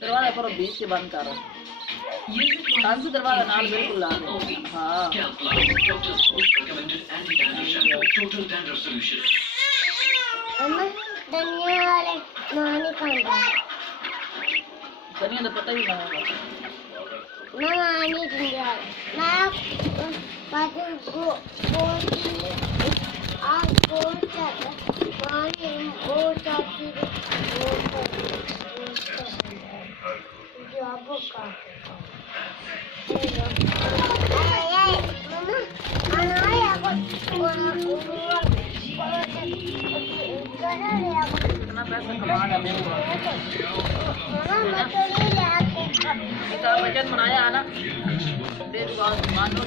दरवाजा पर बीच के बंद करो। कान से दरवाजा नाल बिल्कुल ला दो। हाँ धनिया वाले नानी खाऊंगा। धनिया तो पता ही ना होगा। मैं नानी धनिया मैं बाजू को आज बहुत ज़्यादा नानी बहुत चाहती है बहुत का कितना पैसा कमा रहे हो? इतना बजट बनाया है ना? देख मान लो